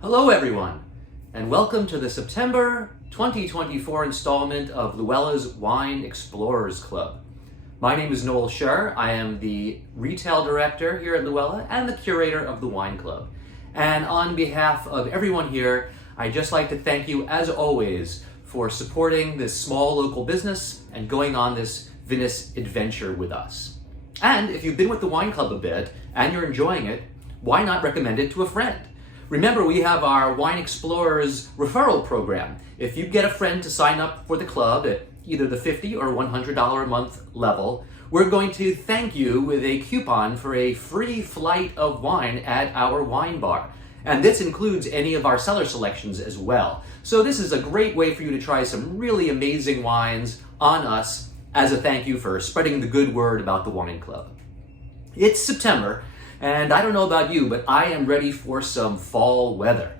Hello everyone, and welcome to the September 2024 installment of LouElla's Wine Explorers Club. My name is Noel Scher. I am the retail director here at LouElla and the curator of the wine club. And on behalf of everyone here, I'd just like to thank you, as always, for supporting this small local business and going on this vinous adventure with us. And if you've been with the wine club a bit and you're enjoying it, why not recommend it to a friend? Remember, we have our Wine Explorers referral program. If you get a friend to sign up for the club at either the $50 or $100 a month level, we're going to thank you with a coupon for a free flight of wine at our wine bar. And this includes any of our cellar selections as well. So this is a great way for you to try some really amazing wines on us as a thank you for spreading the good word about the wine club. It's September, and I don't know about you, but I am ready for some fall weather.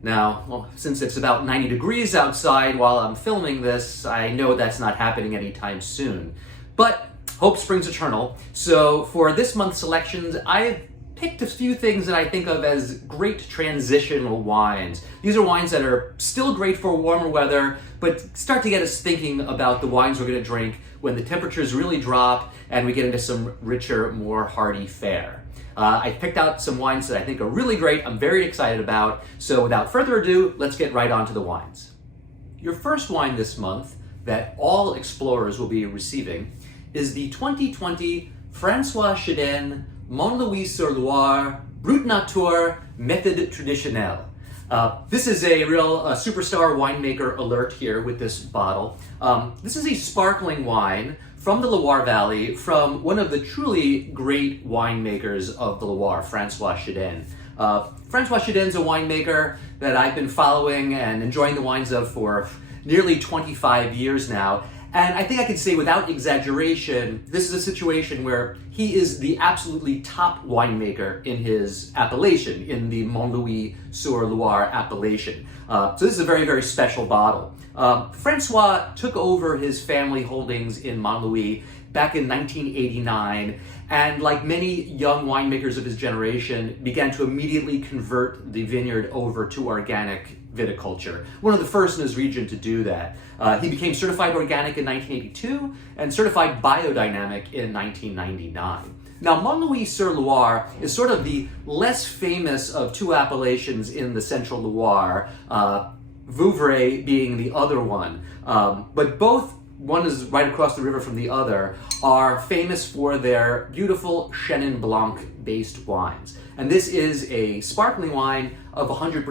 Now, well, since it's about 90 degrees outside while I'm filming this, I know that's not happening anytime soon. But hope springs eternal. So for this month's selections, I've picked a few things that I think of as great transitional wines. These are wines that are still great for warmer weather, but start to get us thinking about the wines we're going to drink when the temperatures really drop and we get into some richer, more hearty fare. I picked out some wines that I think are really great, I'm very excited about. So without further ado, let's get right on to the wines. Your first wine this month that all explorers will be receiving is the 2020 François Chedin Mont-Louis-sur-Loire Brut Nature Méthode Traditionnelle. This is a real superstar winemaker alert here with this bottle. This is a sparkling wine from the Loire Valley, from one of the truly great winemakers of the Loire, François Chedin. François Chedin's a winemaker that I've been following and enjoying the wines of for nearly 25 years now. And I think I can say without exaggeration, this is a situation where he is the absolutely top winemaker in his appellation, in the Mont-Louis-sur-Loire appellation. So this is a very, very special bottle. Francois took over his family holdings in Mont-Louis back in 1989, and like many young winemakers of his generation, began to immediately convert the vineyard over to organic viticulture. One of the first in his region to do that. He became certified organic in 1982 and certified biodynamic in 1999. Now, Mont-Louis-sur-Loire is sort of the less famous of two appellations in the central Loire, Vouvray being the other one. But both, one is right across the river from the other, are famous for their beautiful Chenin Blanc based wines. And this is a sparkling wine of 100%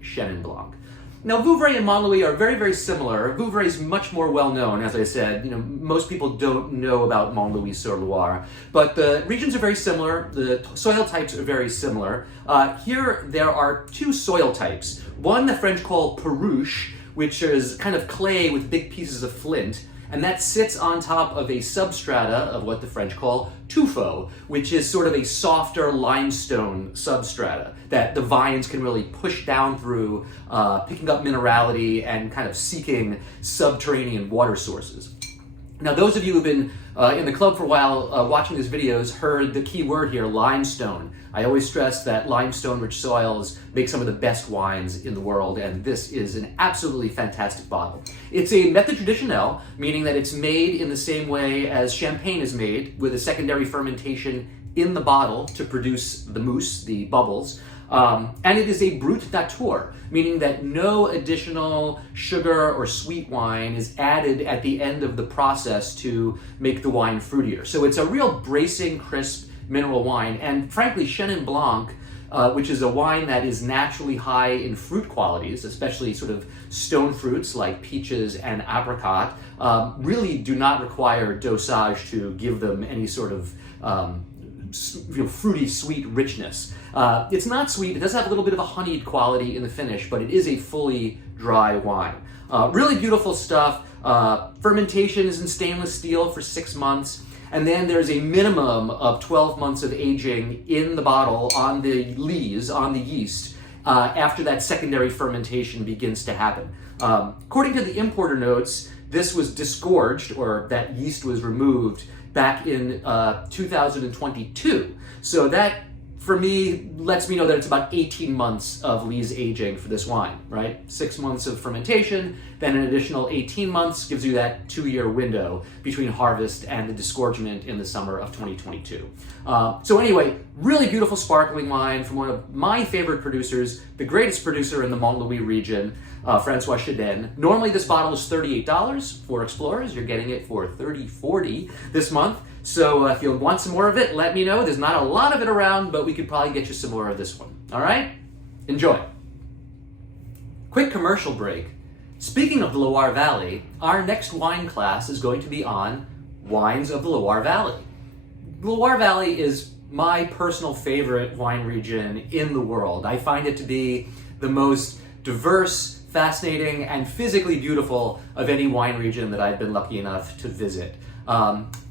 Chenin Blanc. Now, Vouvray and Mont-Louis are very, very similar. Vouvray is much more well known, as I said. Most people don't know about Mont-Louis-sur-Loire, but the regions are very similar. The soil types are very similar. Here, there are two soil types. One, the French call perouche, which is kind of clay with big pieces of flint, and that sits on top of a substrata of what the French call tuffeau, which is sort of a softer limestone substrata that the vines can really push down through, picking up minerality and kind of seeking subterranean water sources. Now, those of you who've been in the club for a while watching these videos heard the key word here, limestone. I always stress that limestone-rich soils make some of the best wines in the world, and this is an absolutely fantastic bottle. It's a méthode traditionnelle, meaning that it's made in the same way as champagne is made, with a secondary fermentation in the bottle to produce the mousse, the bubbles. And it is a brut nature, meaning that no additional sugar or sweet wine is added at the end of the process to make the wine fruitier. So it's a real bracing, crisp mineral wine. And frankly, Chenin Blanc, which is a wine that is naturally high in fruit qualities, especially sort of stone fruits like peaches and apricot, really do not require dosage to give them any sort of fruity, sweet richness. It's not sweet. It does have a little bit of a honeyed quality in the finish, but it is a fully dry wine. Really beautiful stuff. Fermentation is in stainless steel for 6 months. And then there's a minimum of 12 months of aging in the bottle on the lees, on the yeast, after that secondary fermentation begins to happen. According to the importer notes, this was disgorged, or that yeast was removed back in 2022. So that for me, lets me know that it's about 18 months of lees aging for this wine, right? 6 months of fermentation, then an additional 18 months gives you that 2-year window between harvest and the disgorgement in the summer of 2022. So anyway, really beautiful sparkling wine from one of my favorite producers, the greatest producer in the Mont-Louis region, Francois Chedin. Normally this bottle is $38 for Explorers. You're getting it for $30.40 this month. So if you want some more of it, let me know. There's not a lot of it around, but we could probably get you some more of this one. All right? Enjoy. Quick commercial break. Speaking of the Loire Valley, our next wine class is going to be on wines of the Loire Valley. The Loire Valley is my personal favorite wine region in the world. I find it to be the most diverse, fascinating, and physically beautiful of any wine region that I've been lucky enough to visit.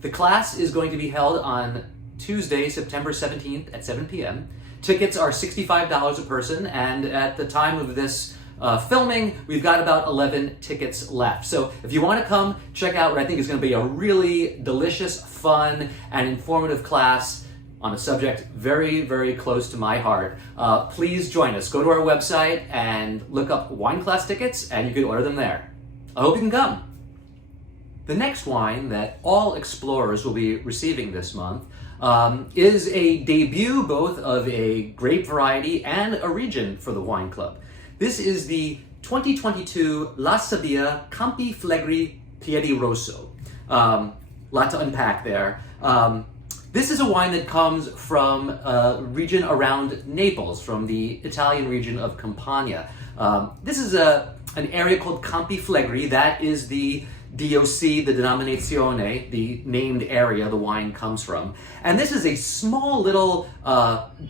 The class is going to be held on Tuesday, September 17th at 7 p.m. Tickets are $65 a person, and at the time of this filming, we've got about 11 tickets left. So if you want to come check out what I think is going to be a really delicious, fun, and informative class on a subject very, very close to my heart, please join us. Go to our website and look up wine class tickets, and you can order them there. I hope you can come. The next wine that all explorers will be receiving this month is a debut both of a grape variety and a region for the wine club. This is the 2022 La Sabia Campi Flegrei Piedi Rosso. Lot to unpack there. This is a wine that comes from a region around Naples, from the Italian region of Campania. This is an area called Campi Flegrei. That is the DOC, the denominazione, the named area the wine comes from. And this is a small little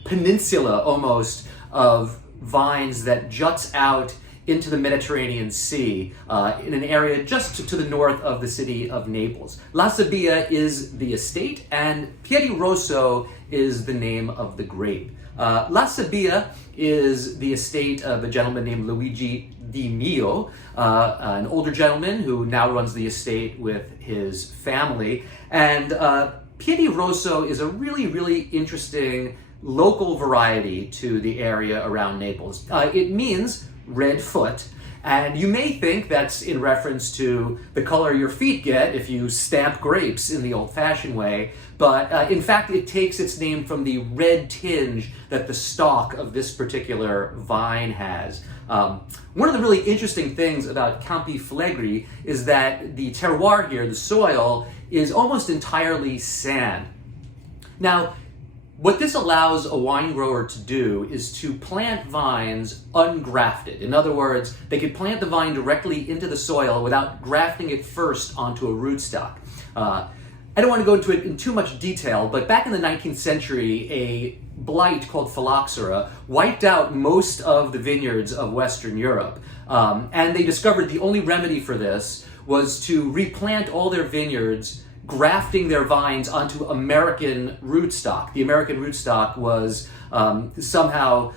peninsula almost of vines that juts out into the Mediterranean Sea in an area just to the north of the city of Naples. La Sabia is the estate, and Piedi Rosso is the name of the grape. La Sabia is the estate of a gentleman named Luigi Di Mio, an older gentleman who now runs the estate with his family. And Piedi Rosso is a really, really interesting local variety to the area around Naples. It means red foot, and you may think that's in reference to the color your feet get if you stamp grapes in the old-fashioned way, but in fact it takes its name from the red tinge that the stalk of this particular vine has. One of the really interesting things about Campi Flegrei is that the terroir here, the soil, is almost entirely sand. Now, what this allows a wine grower to do is to plant vines ungrafted. In other words, they could plant the vine directly into the soil without grafting it first onto a rootstock. I don't want to go into it in too much detail, but back in the 19th century, a blight called phylloxera wiped out most of the vineyards of Western Europe. And they discovered the only remedy for this was to replant all their vineyards, grafting their vines onto American rootstock. The American rootstock was somehow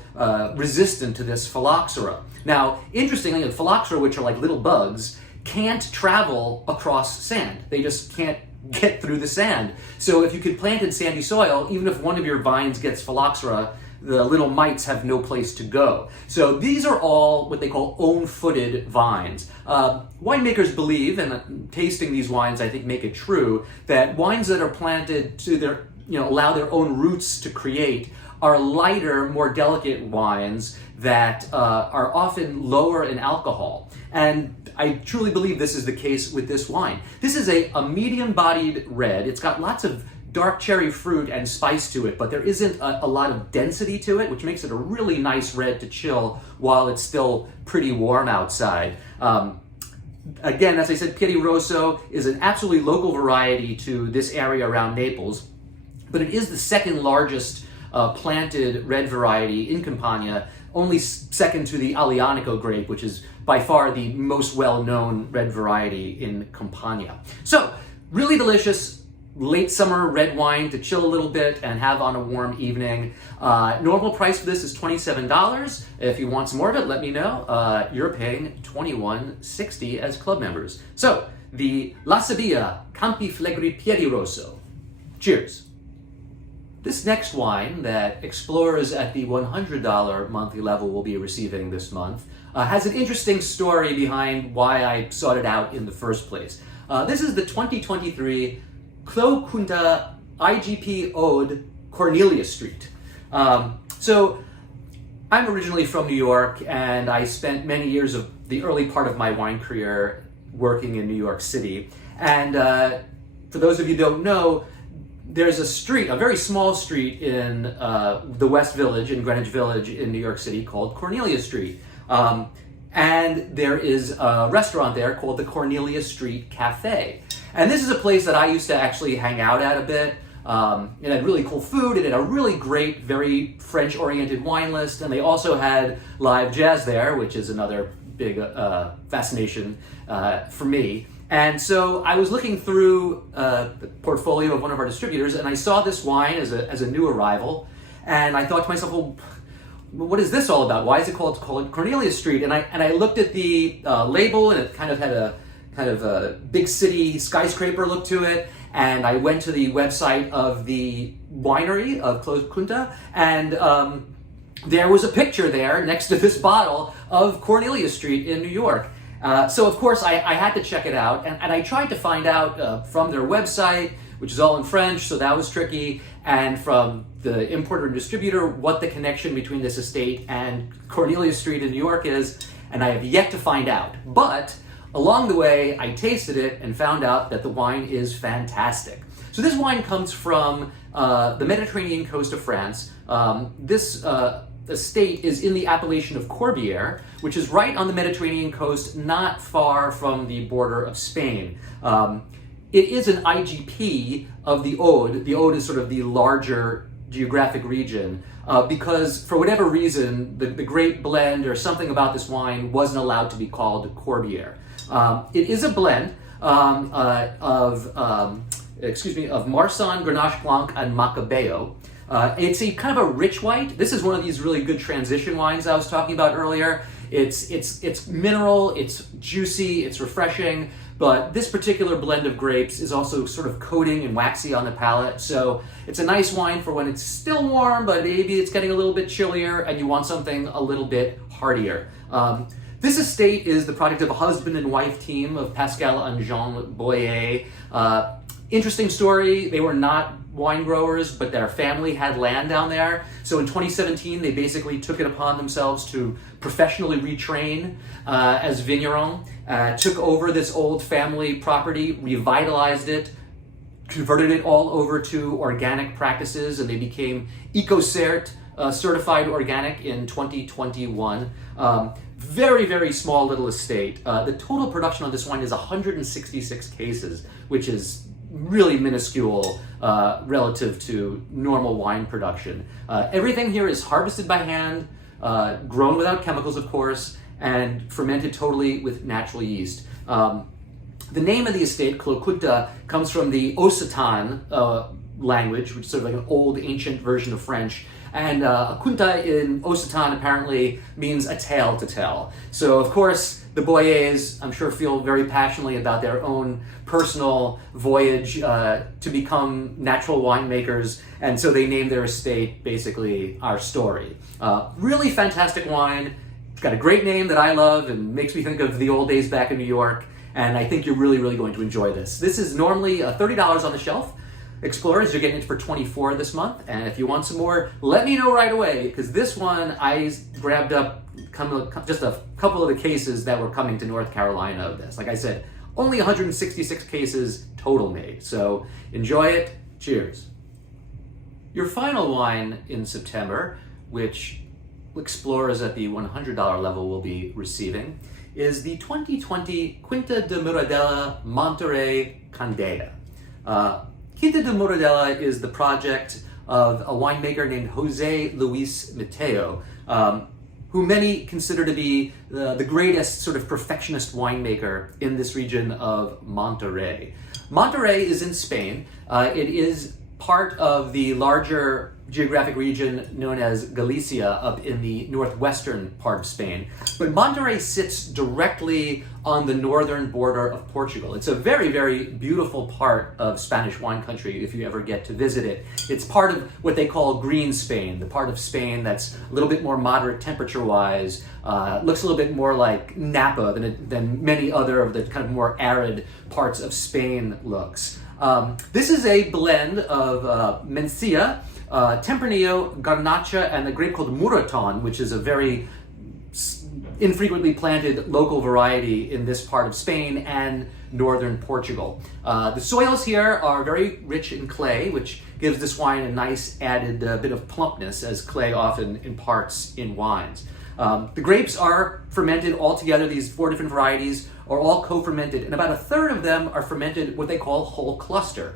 resistant to this phylloxera. Now, interestingly, the phylloxera, which are like little bugs, can't travel across sand. They just can't get through the sand. So if you could plant in sandy soil, even if one of your vines gets phylloxera, the little mites have no place to go. So these are all what they call own-footed vines. Winemakers believe, and tasting these wines I think make it true, that wines that are planted to their, allow their own roots to create are lighter, more delicate wines that are often lower in alcohol. And I truly believe this is the case with this wine. This is a medium-bodied red. It's got lots of dark cherry fruit and spice to it, but there isn't a lot of density to it, which makes it a really nice red to chill while it's still pretty warm outside. Again, as I said, Piedi Rosso is an absolutely local variety to this area around Naples, but it is the second largest planted red variety in Campania, only second to the Aglianico grape, which is by far the most well-known red variety in Campania. So, really delicious late summer red wine to chill a little bit and have on a warm evening. Normal price for this is $27. If you want some more of it, let me know. You're paying $21.60 as club members. So, the La Sabia Campi Flegrei Piedi Rosso. Cheers. This next wine that explorers at the $100 monthly level will be receiving this month has an interesting story behind why I sought it out in the first place. This is the 2023 Clos Kunta IGP Ode Cornelia Street. So I'm originally from New York, and I spent many years of the early part of my wine career working in New York City. And for those of you who don't know, there's a street, a very small street in the West Village, in Greenwich Village in New York City called Cornelia Street. And there is a restaurant there called the Cornelia Street Cafe. And this is a place that I used to actually hang out at a bit. It had really cool food, it had a really great, very French-oriented wine list, and they also had live jazz there, which is another big fascination for me. And so I was looking through the portfolio of one of our distributors, and I saw this wine as a new arrival, and I thought to myself, well, what is this all about? Why is it called Cornelia Street? And I looked at the label, and it kind of had a big city skyscraper look to it. And I went to the website of the winery of Clos Kunta, and there was a picture there next to this bottle of Cornelia Street in New York. So of course I had to check it out, and I tried to find out from their website, which is all in French, so that was tricky, and from the importer and distributor what the connection between this estate and Cornelia Street in New York is, and I have yet to find out. But along the way, I tasted it and found out that the wine is fantastic. So this wine comes from the Mediterranean coast of France. This estate is in the appellation of Corbière, which is right on the Mediterranean coast, not far from the border of Spain. It is an IGP of the Aude. The Aude is sort of the larger geographic region, because for whatever reason, the great blend or something about this wine wasn't allowed to be called Corbière. It is a blend of Marsanne, Grenache Blanc, and Macabeo. It's a kind of a rich white. This is one of these really good transition wines I was talking about earlier. It's mineral, it's juicy, it's refreshing, but this particular blend of grapes is also sort of coating and waxy on the palate. So it's a nice wine for when it's still warm, but maybe it's getting a little bit chillier and you want something a little bit heartier. This estate is the product of a husband and wife team of Pascal and Jean Boyer. Interesting story, they were not wine growers, but their family had land down there. So in 2017, they basically took it upon themselves to professionally retrain as vignerons, took over this old family property, revitalized it, converted it all over to organic practices, and they became EcoCert certified organic in 2021. Very, very small little estate. The total production on this wine is 166 cases, which is really minuscule relative to normal wine production. Everything here is harvested by hand, grown without chemicals, of course, and fermented totally with natural yeast. The name of the estate, Clos Kunta, comes from the Occitan language, which is sort of like an old ancient version of French. And a kunta in Occitan apparently means a tale to tell. So of course, the Boyers, I'm sure, feel very passionately about their own personal voyage to become natural winemakers, and so they named their estate basically Our Story. Really fantastic wine. It's got a great name that I love and makes me think of the old days back in New York, and I think you're really, really going to enjoy this. This is normally $30 on the shelf. Explorers, you're getting it for $24 this month, and if you want some more, let me know right away, because this one I grabbed up just a couple of the cases that were coming to North Carolina of this. Like I said, only 166 cases total made, so enjoy it. Cheers. Your final wine in September, which explorers at the $100 level will be receiving, is the 2020 Quinta de Muradella Monterey Candela. Quinta de Muradella is the project of a winemaker named Jose Luis Mateo, who many consider to be the greatest sort of perfectionist winemaker in this region of Monterey. Monterey is in Spain. It is part of the larger geographic region known as Galicia up in the northwestern part of Spain. But Monterrey sits directly on the northern border of Portugal. It's a very, very beautiful part of Spanish wine country if you ever get to visit it. It's part of what they call green Spain, the part of Spain that's a little bit more moderate temperature-wise, looks a little bit more like Napa than many other of the kind of more arid parts of Spain looks. This is a blend of Mencia, Tempranillo, Garnacha, and a grape called Muraton, which is a very infrequently planted local variety in this part of Spain and northern Portugal. The soils here are very rich in clay, which gives this wine a nice added bit of plumpness, as clay often imparts in wines. The grapes are fermented all together. These 4 different varieties are all co-fermented, and about a third of them are fermented what they call whole cluster.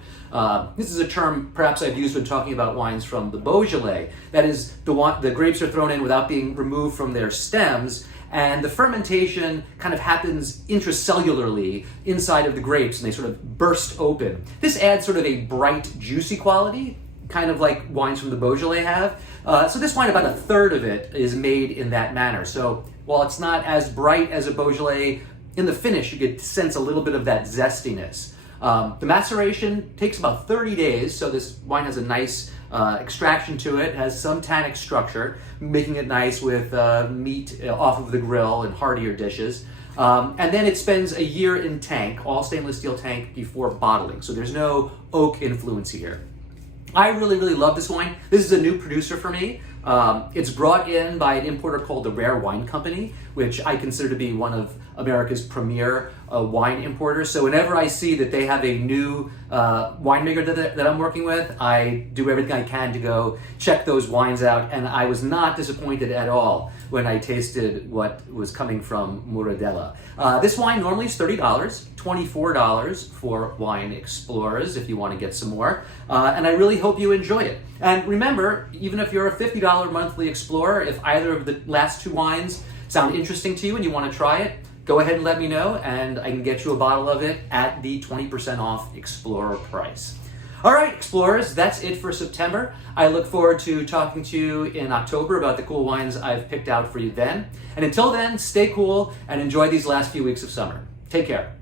This is a term perhaps I've used when talking about wines from the Beaujolais. That is, the grapes are thrown in without being removed from their stems, and the fermentation kind of happens intracellularly inside of the grapes, and they sort of burst open. This adds sort of a bright, juicy quality, kind of like wines from the Beaujolais have. So this wine, about a third of it is made in that manner. So while it's not as bright as a Beaujolais, in the finish you get to sense a little bit of that zestiness. The maceration takes about 30 days, so this wine has a nice extraction to it, has some tannic structure, making it nice with meat off of the grill and heartier dishes. And then it spends a year in tank, all stainless steel tank, before bottling. So there's no oak influence here. I really, really love this wine. This is a new producer for me. It's brought in by an importer called the Rare Wine Company, which I consider to be one of America's premier wine importers. So whenever I see that they have a new winemaker that I'm working with, I do everything I can to go check those wines out, and I was not disappointed at all when I tasted what was coming from Muradella. This wine normally is $30, $24 for Wine Explorers if you want to get some more, and I really hope you enjoy it. And remember, even if you're a $50 monthly explorer, if either of the last 2 wines sound interesting to you and you want to try it, go ahead and let me know, and I can get you a bottle of it at the 20% off Explorer price. All right, Explorers, that's it for September. I look forward to talking to you in October about the cool wines I've picked out for you then. And until then, stay cool and enjoy these last few weeks of summer. Take care.